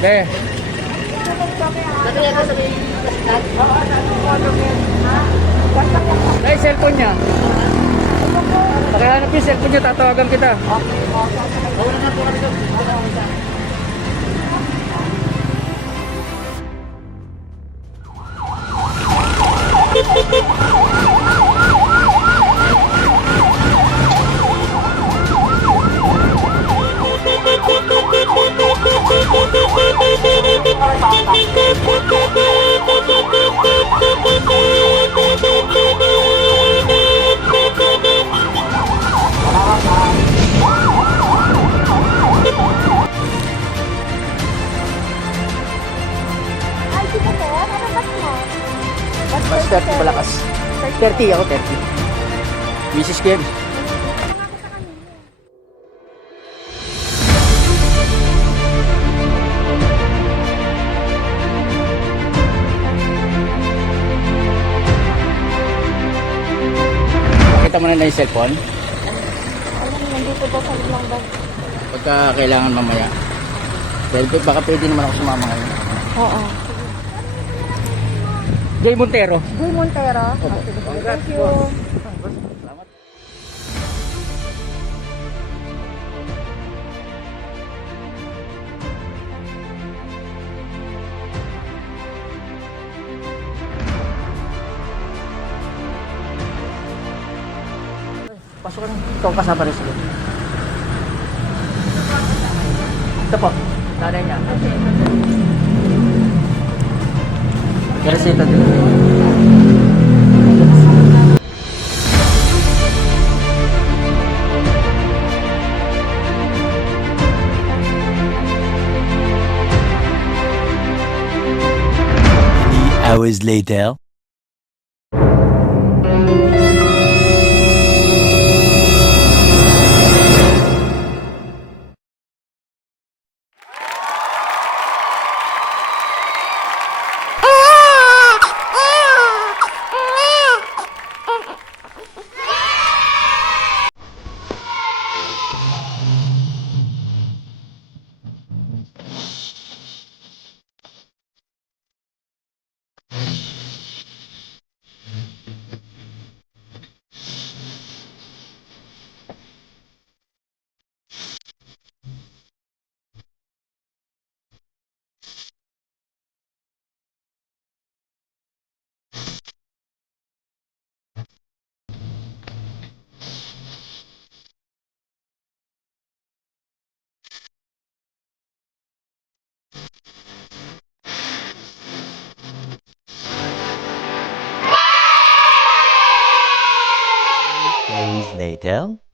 Eh, ay, cellphone niya. Pakihanap yung cellphone niya, tatawagan kita. Ay, sino po? Ano ba mo? Mas 30 malakas. 30 ako, 30. Mrs. Kim. Pakita mo na yung cellphone. Nandito ba sa ibang bag? Pagka kailangan mamaya. Dahil baka pwede naman ako sumama ngayon. Oo. Jay Montero. Guy Montero. Opo. Thank you. Salamat. Pasukan ito kasama rin sila. Ito po, nanay niya. Reseta din. Hours later. Days later.